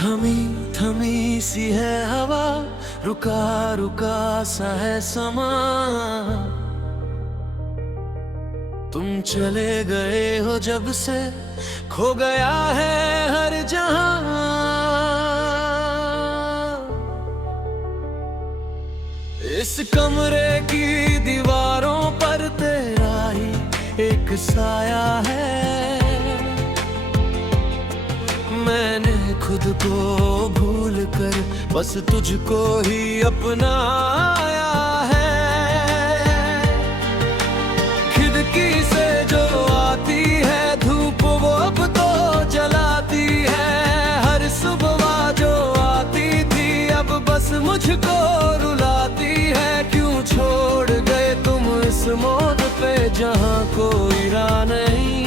थमी थमी सी है हवा, रुका रुका सा है समा। तुम चले गए हो जब से, खो गया है हर जहां। इस कमरे की दीवारों पर तेरा ही एक साया है। मैंने खुद को भूल कर बस तुझको ही अपनाया है। खिड़की से जो आती है धूप वो अब तो जलाती है। हर सुबह जो आती थी अब बस मुझको रुलाती है। क्यों छोड़ गए तुम इस मोड़ पे जहाँ कोई राह नहीं।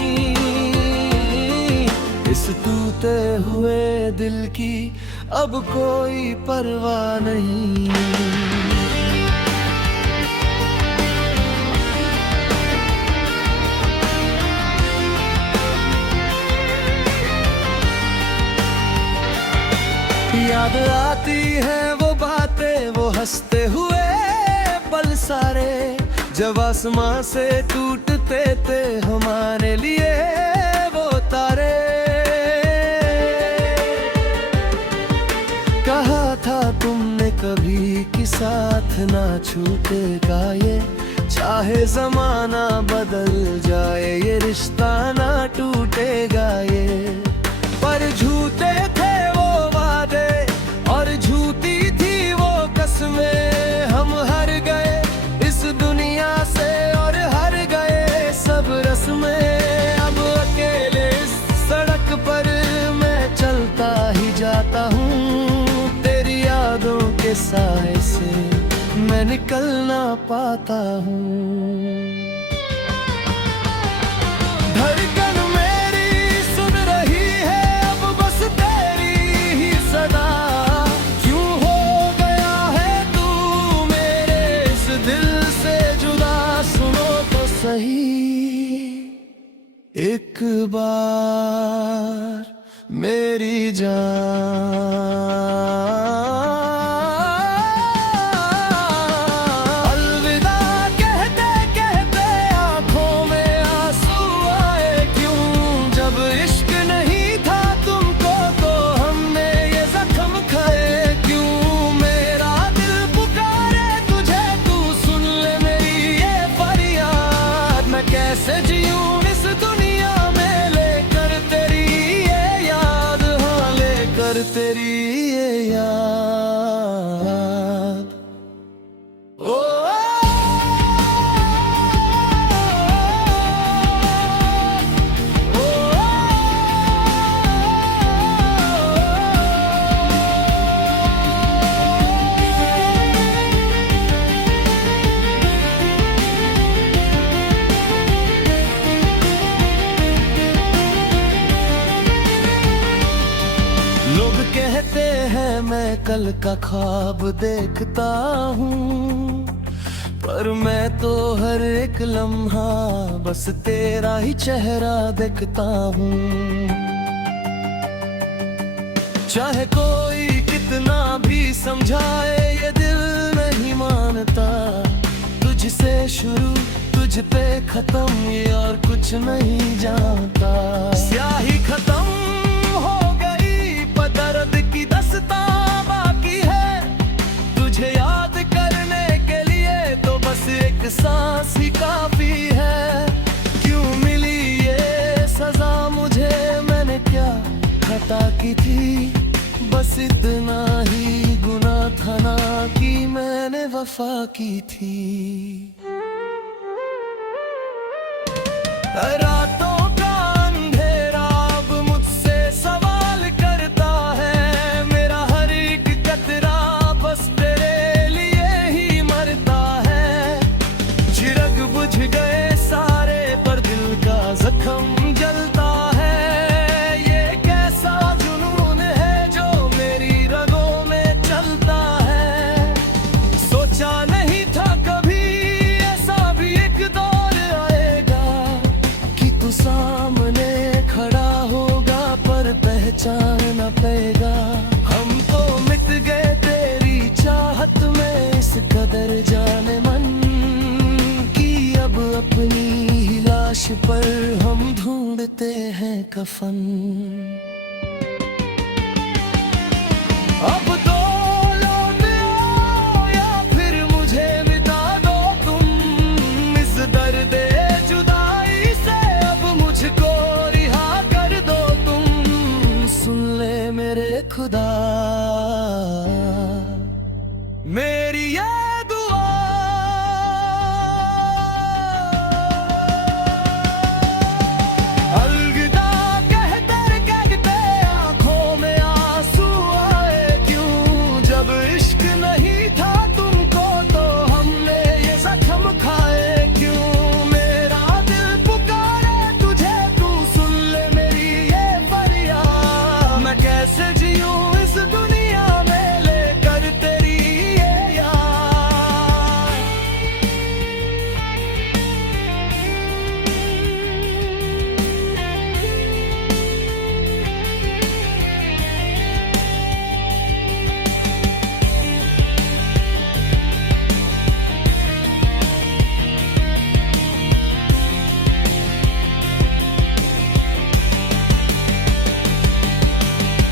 इस टूटे हुए दिल की अब कोई परवाह नहीं। याद आती है वो बातें, वो हंसते हुए पल सारे, जब आसमां से टूटते थे हमारे लिए वो तारे। कहा था तुमने कभी कि साथ ना छूटेगा ये, चाहे जमाना बदल जाए ये रिश्ता ना टूटेगा ये। पर झूठे थे वो वादे और झूठी थी वो कसमें। हम हार गए इस दुनिया से और हार गए सब रस्में। अब अकेले इस सड़क पर मैं चलता ही जाता हूँ। तेरी यादों के साए से मैं निकल ना पाता हूँ। धड़कन मेरी सुन रही है अब बस तेरी ही सदा। क्यों हो गया है तू मेरे इस दिल से जुदा। सुनो तो सही एक बार मेरी जान। अलविदा कहते कहते आंखों में आंसू आए। क्यों जब इश्क नहीं था तुमको तो हमने ये जख्म खाए। क्यों मेरा दिल पुकारे तुझे, तू सुन ले मेरी ये फरियाद। मैं कैसे जीऊं इस दुनिया में लेकर तेरी ये याद। हाँ लेकर तेरी ये याद। ओ लोग कहते हैं मैं कल का ख्वाब देखता हूँ, पर मैं तो हर एक लम्हा बस तेरा ही चेहरा देखता हूँ। चाहे कोई कितना भी समझाए ये दिल नहीं मानता। तुझसे शुरू तुझ पे खत्म ये और कुछ नहीं जानता। स्याही खत्म हो गई पर दर्द की दस्तां बाकी है। तुझे याद करने के लिए तो बस एक सांस ही काफी है। क्यों मिली ये सजा मुझे, मैंने क्या खता की थी। बस इतना ही गुनाह था ना कि मैंने वफा की थी। रातों का अंधेरा अब मुझसे सवाल करता है। मेरा हर एक कतरा बस तेरे लिए ही मरता है। चिराग बुझ गए सारे पर दिल का जख्म जलता है। ये कैसा जुनून है जो मेरी रगों में चलता है। सोचा नहीं था कभी ऐसा भी एक दौर आएगा कि कफन। अब तो लौट आओ या फिर मुझे मिटा दो तुम इस दर्द जुदाई से, अब मुझको रिहा कर दो तुम। सुन ले मेरे खुदा मेरी ये दुआ। अलविदा कहते कहते आंखों में आंसू आए क्यों, जब इश्क नहीं था तुमको तो हमने ये जख्म खाए क्यों। मेरा दिल पुकारे तुझे, तू सुन ले मेरी ये फरियाद। मैं कैसे जीऊं इस दुनिया में लेकर तेरी ये याद।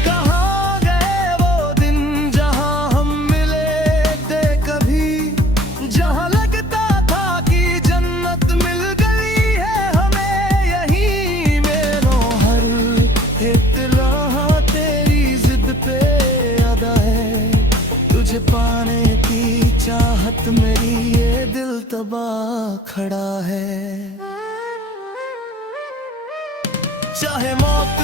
कहाँ गए वो दिन जहाँ हम मिले थे कभी, जहाँ लगता था कि जन्नत मिल गई है हमें यहीं। मेरों हर इत्तला तेरी जिद पे अदा है, तुझे पाने की चाहत मेरी ये दिल तबाह खड़ा है। चाहे मौत